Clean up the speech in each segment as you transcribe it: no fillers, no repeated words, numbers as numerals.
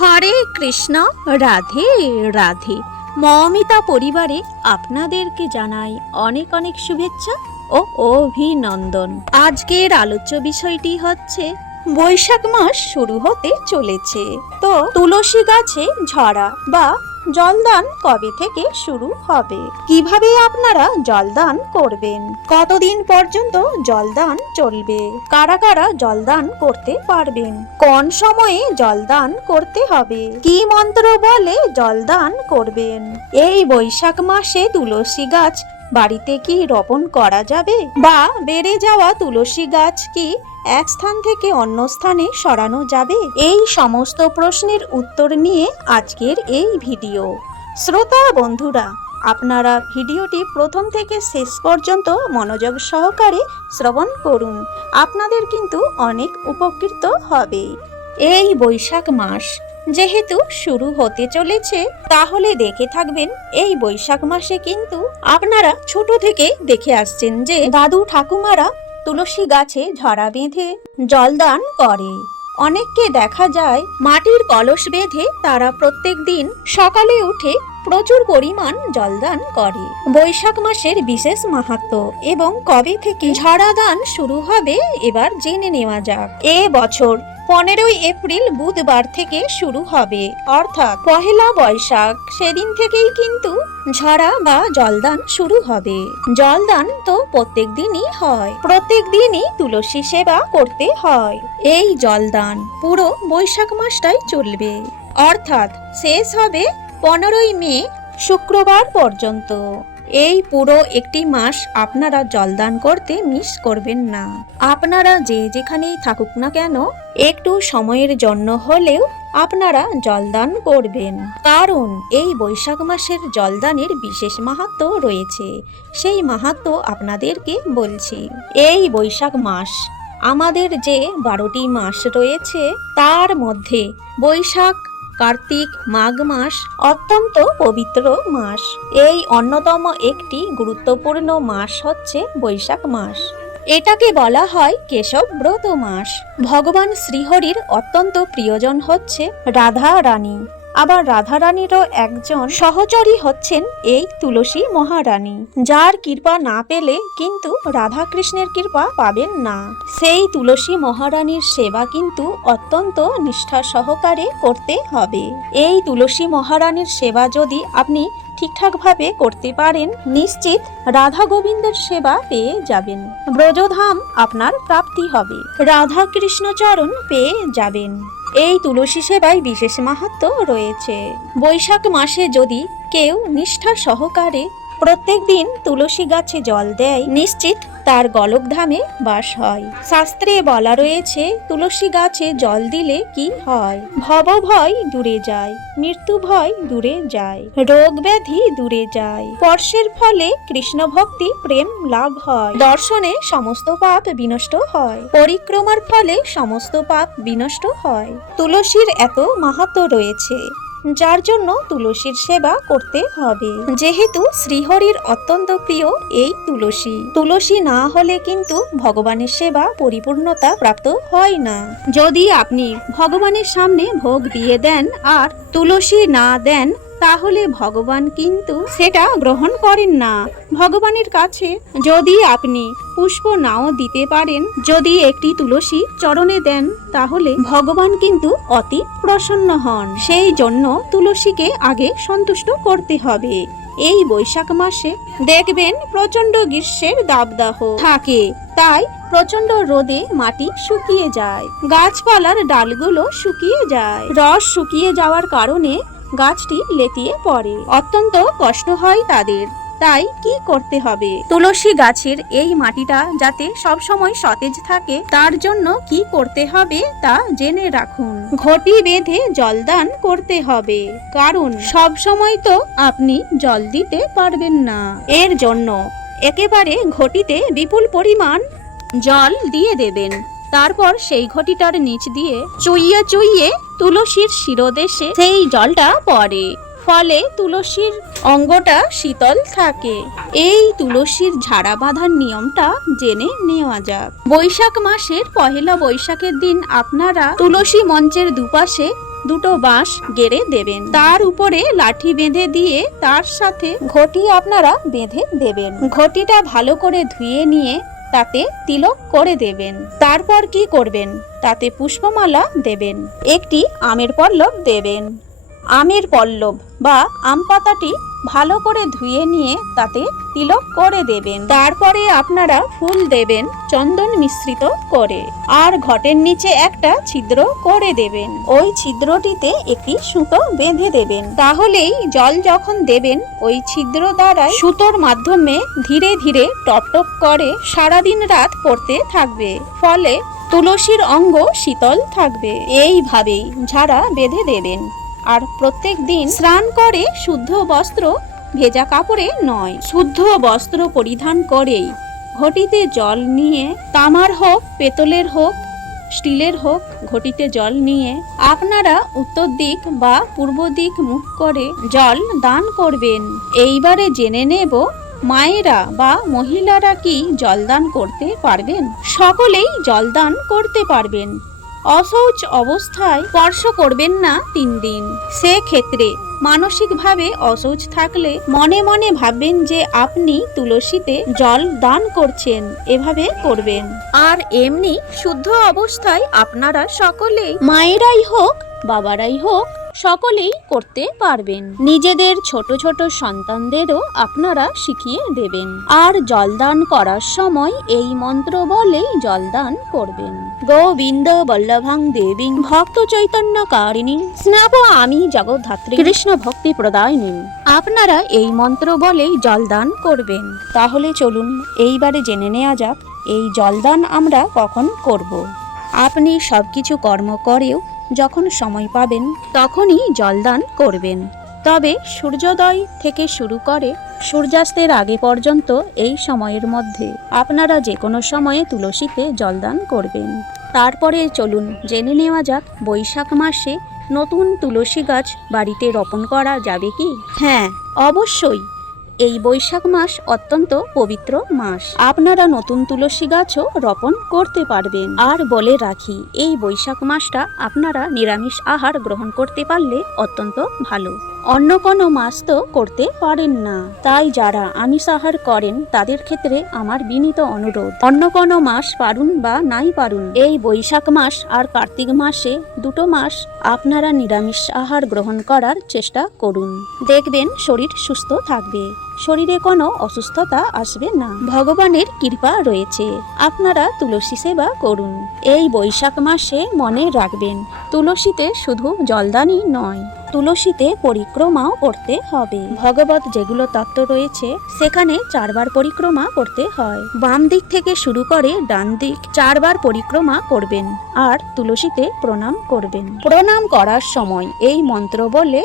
হরে কৃষ্ণ, রাধে রাধে। মৌমিতা পরিবারে আপনাদেরকে জানাই অনেক অনেক শুভেচ্ছা ও অভিনন্দন। আজকের আলোচ্য বিষয়টি হচ্ছে বৈশাখ মাস শুরু হতে চলেছে, তো তুলসী গাছে ঝরা বা জলদান কবে থেকে শুরু হবে, কিভাবে আপনারা জলদান করবেন, কতদিন পর্যন্ত জলদান চলবে, কারা কারা জলদান করতে পারবেন, কোন সময়ে জলদান করতে হবে, কি মন্ত্র বলে জলদান করবেন। এই বৈশাখ মাসে তুলসী গাছ বাড়িতে কি রোপণ করা যাবে, বা বেড়ে যাওয়া তুলসী গাছ কি এক স্থান থেকে অন্য স্থানে সরানো যাবে? এই সমস্ত প্রশ্নের উত্তর নিয়ে আজকের এই ভিডিও। শ্রোতা বন্ধুরা, আপনারা ভিডিওটি প্রথম থেকে শেষ পর্যন্ত মনোযোগ সহকারে শ্রবণ করুন, আপনাদের কিন্তু অনেক উপকৃত হবে। এই বৈশাখ মাস যেহেতু শুরু হতে চলেছে, তাহলে দেখে থাকবেন এই বৈশাখ মাসে কিন্তু আপনারা ছোট থেকে দেখে আসছেন যে দাদু ঠাকুমারা তুলসী গাছে ঝরা বেঁধে জলদান করে। অনেককে দেখা যায় মাটির কলস বেঁধে তারা প্রত্যেক দিন সকালে উঠে প্রচুর পরিমাণ জলদান করে। বৈশাখ মাসের বিশেষ মাহাত্ম্য এবং কবে থেকে ঝরা দান শুরু হবে এবার জেনে নেওয়া যাক। এ বছর 15ই এপ্রিল বুধবার থেকে শুরু হবে, অর্থাৎ পহেলা বৈশাখ, সেদিন থেকেই কিন্তু ঝরা বা জলদান শুরু হবে। জলদান তো প্রত্যেক দিনই হয়, প্রত্যেক দিনই তুলসী সেবা করতে হয়। এই জলদান পুরো বৈশাখ মাসটাই চলবে, অর্থাৎ শেষ হবে 15ই মে শুক্রবার পর্যন্ত। এই পুরো একটি মাস আপনারা জলদান করতে মিস করবেন না। আপনারা যে যেখানেই থাকুক না কেন, একটু সময়ের জন্য হলেও আপনারা জলদান করবেন, কারণ এই বৈশাখ মাসের জলদানের বিশেষ মাহাত্ম্য রয়েছে। সেই মাহাত্ম্য আপনাদেরকে বলছি। এই বৈশাখ মাস আমাদের যে 12টি মাস রয়েছে, তার মধ্যে বৈশাখ, কার্তিক, মাঘ মাস অত্যন্ত পবিত্র মাস। এই অন্যতম একটি গুরুত্বপূর্ণ মাস হচ্ছে বৈশাখ মাস। এটাকে বলা হয় কেশব ব্রত মাস। ভগবান শ্রীহরির অত্যন্ত প্রিয়জন হচ্ছে রাধা রানী, আবার রাধা রানীরও একজন সহচরী হচ্ছেন এই তুলসী মহারানী, যার কৃপা না পেলে কিন্তু রাধা কৃষ্ণের কৃপা পাবেন না। সেই তুলসী মহারানীর সেবা কিন্তু অত্যন্ত নিষ্ঠা সহকারে করতে হবে। এই তুলসী মহারানীর সেবা যদি আপনি ঠিকঠাকভাবে করতে পারেন, নিশ্চিত রাধা গোবিন্দের সেবা পেয়ে যাবেন, ব্রজধাম আপনার প্রাপ্তি হবে, রাধা কৃষ্ণ চরণ পেয়ে যাবেন। এই তুলসী সেবায় বিশেষ মাহাত্ম্য রয়েছে। বৈশাখ মাসে যদি কেউ নিষ্ঠা সহকারে প্রত্যেক দিন তুলসী গাছে জল দেয়, নিশ্চিত তার গোলকধামে বাস হয়। শাস্ত্রে বলা রয়েছে তুলসী গাছে জল দিলে কি হয়? ভব ভয় দূরে যায়, মৃত্যু ভয় দূরে যায়, রোগ ব্যাধি দূরে যায়, স্পর্শের ফলে কৃষ্ণ ভক্তি প্রেম লাভ হয়, দর্শনে সমস্ত পাপ বিনষ্ট হয়, পরিক্রমার ফলে সমস্ত পাপ বিনষ্ট হয়। তুলসীর এত মাহাত্ম্য রয়েছে, যার জন্য তুলসীর সেবা করতে হবে। যেহেতু শ্রীহরির অত্যন্ত প্রিয় এই তুলসী, তুলসী না হলে কিন্তু ভগবানের সেবা পরিপূর্ণতা প্রাপ্ত হয় না। যদি আপনি ভগবানের সামনে ভোগ দিয়ে দেন আর তুলসী না দেন, তাহলে ভগবান কিন্তু সেটা গ্রহণ করেন না। ভগবানের কাছে যদি আপনি পুষ্প নাও দিতে পারেন, যদি একটি তুলসী চরণে দেন, তাহলে ভগবান কিন্তু অতি প্রসন্ন হন। সেই জন্য তুলসীকে আগে সন্তুষ্ট করতে হবে। এই বৈশাখ মাসে দেখবেন প্রচন্ড গ্রীষ্মের দাবদাহ থাকে, তাই প্রচন্ড রোদে মাটি শুকিয়ে যায়, গাছপালার ডালগুলো শুকিয়ে যায়, রস শুকিয়ে যাওয়ার কারণে গাছটি লেতিয়ে পড়ে, অত্যন্ত কষ্ট হয় তাদের। তাই কি করতে হবে? তুলসী গাছের এই মাটিটা যাতে সব সময় সতেজ থাকে, তার জন্য কি করতে হবে তা জেনে রাখুন। ঘটি বেঁধে জলদান করতে হবে, কারণ সব সময় তো আপনি জল দিতে পারবেন না। এর জন্য একেবারে ঘটিতে বিপুল পরিমাণ জল দিয়ে দেবেন। তারপর সেই ঘটিটার নিচ দিয়ে চুইয়ে চুইয়ে তুলসীর শিরোদেশে সেই জলটা পড়ে, ফলে তুলসীর অঙ্গটা শীতল থাকে। এই তুলসীর ঝাড়া বাঁধার নিয়মটা জেনে নেওয়া যাক। বৈশাখ মাসের পহেলা বৈশাখের দিন আপনারা তুলসী মঞ্চের দুপাশে দুটো বাঁশ গেড়ে দেবেন, তার উপরে লাঠি বেঁধে দিয়ে তার সাথে ঘটি আপনারা বেঁধে দেবেন। ঘটিটা ভালো করে ধুয়ে নিয়ে তাতে তিলক করে দেবেন। তারপর কি করবেন, তাতে পুষ্পমালা দেবেন, একটি আমের পল্লব দেবেন। আমের পল্লব বা আম পাতাটি ভালো করে ধুয়ে নিয়ে তাতে তিলক করে দেবেন। তারপরে আপনারা ফুল দেবেন চন্দন মিশ্রিত করে, আর ঘটের নিচে একটা ছিদ্র করে দেবেন। ওই ছিদ্রটিতে একটি সুতো বেঁধে দেবেন। তাহলেই জল যখন দেবেন ওই ছিদ্র দ্বারা সুতোর মাধ্যমে ধীরে ধীরে টপ টপ করে সারাদিন রাত পড়তে থাকবে, ফলে তুলসীর অঙ্গ শীতল থাকবে। এইভাবেই ঝাড়া বেঁধে দেবেন। আর প্রত্যেক দিন স্নান করে শুদ্ধ বস্ত্র, ভেজা কাপড়ে নয়, শুদ্ধ বস্ত্র পরিধান করেই ঘটিতে জল নিয়ে, তামার হোক পেতলের হোক স্টিলের হোক, ঘটিতে জল নিয়ে আপনারা উত্তর দিক বা পূর্ব দিক মুখ করে জল দান করবেন। এইবারে জেনে নেব মায়েরা বা মহিলারা কি জলদান করতে পারবেন? সকলেই জলদান করতে পারবেন। অশৌচ অবস্থায় স্পর্শ করবেন না 3 দিন। সে ক্ষেত্রে মানসিকভাবে অশৌচ থাকলে মনে মনে ভাববেন যে আপনি তুলসীতে জল দান করছেন, এভাবে করবেন। আর এমনি শুদ্ধ অবস্থায় আপনারা সকলেই, মায়েরাই হোক বাবারাই হোক, সকলেই করতে পারবেন। নিজেদের ছোট ছোট সন্তানদেরও আপনারা শিখিয়ে দেবেন। আর জলদান করার সময় এই মন্ত্র বলেই জলদান করবেন। গোবিন্দ বল্লভাং দেবীং ভক্ত চৈতন্য কারিণী স্নাপ আমি জগদ্ধাত্রী কৃষ্ণ ভক্তি প্রদায়িনী। আপনারা এই মন্ত্র বলেই জলদান করবেন। তাহলে চলুন এইবারে জেনে নেওয়া যাক এই জলদান আমরা কখন করব। আপনি সবকিছু কর্ম করেও যখন সময় পাবেন তখনই জলদান করবেন। তবে সূর্যোদয় থেকে শুরু করে সূর্যাস্তের আগে পর্যন্ত এই সময়ের মধ্যে আপনারা যে কোনো সময়ে তুলসীতে জলদান করবেন। তারপরে চলুন জেনে নেওয়া যাক বৈশাখ মাসে নতুন তুলসী গাছ বাড়িতে রোপণ করা যাবে কি? হ্যাঁ, অবশ্যই। এই বৈশাখ মাস অত্যন্ত পবিত্র মাস। আপনারা নতুন তুলসী গাছও রোপণ করতে পারবেন। আর বলে রাখি, এই বৈশাখ মাসটা আপনারা নিরামিষ আহার গ্রহণ করতে পারলে অত্যন্ত ভালো। অন্য কোনো মাস তো করতে পারেন না, তাই যারা আমিষ আহার করেন তাদের ক্ষেত্রে আমার বিনীত অনুরোধ, অন্য কোনো মাস পারুন বা নাই পারুন, এই বৈশাখ মাস আর কার্তিক মাসে 2 মাস আপনারা নিরামিষ আহার গ্রহণ করার চেষ্টা করুন। দেখবেন শরীর সুস্থ থাকবে, শরীরে কোনো অসুস্থতা আসবে না। ভগবানের কৃপা রয়েছে। আপনারা তুলসী সেবা করুন। এই বৈশাখ মাসে মনে রাখবেন, তুলসীতে শুধু জলদানই নয়, তুলসীতে পরিক্রমাও করতে হবে। ভগবত যেগুলো তত্ত্ব রয়েছে সেখানে 4 বার পরিক্রমা করতে হয়। বাম দিক থেকে শুরু করে ডান দিক 4 বার পরিক্রমা করবেন আর তুলসীতে প্রণাম করবেন। প্রণাম করার সময় এই মন্ত্র বলে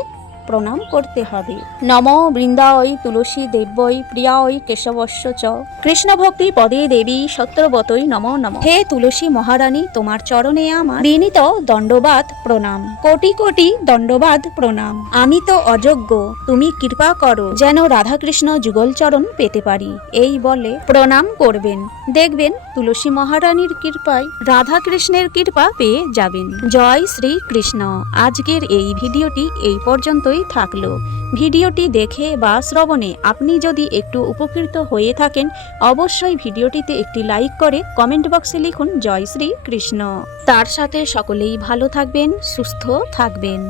প্রণাম করতে হবে। নমো বৃন্দায় তুলসী দেব্যই প্রিয়ায় কেশবস্য চ কৃষ্ণ ভক্তি পদে দেবী সত্যবতই নমো নমঃ। হে তুলসী মহারানী, তোমার চরণে আমার বিনীত দণ্ডবাদ প্রণাম, কোটি কোটি দণ্ডবাদ প্রণাম। আমি তো অযোগ্য, তুমি কৃপা করো যেন রাধাকৃষ্ণ যুগল চরণ পেতে পারি। এই বলে প্রণাম করবেন। দেখবেন তুলসী মহারানীর কৃপায় রাধাকৃষ্ণের কৃপা পেয়ে যাবেন। জয় শ্রী কৃষ্ণ। আজকের এই ভিডিওটি এই পর্যন্তই থাকলো। ভিডিওটি দেখে বা শ্রবণে আপনি যদি একটু উপকৃত হয়ে থাকেন অবশ্যই ভিডিওটিতে একটি লাইক করে কমেন্ট বক্সে লিখুন জয় শ্রী কৃষ্ণ। তার সাথে সকলেই ভালো থাকবেন, সুস্থ থাকবেন।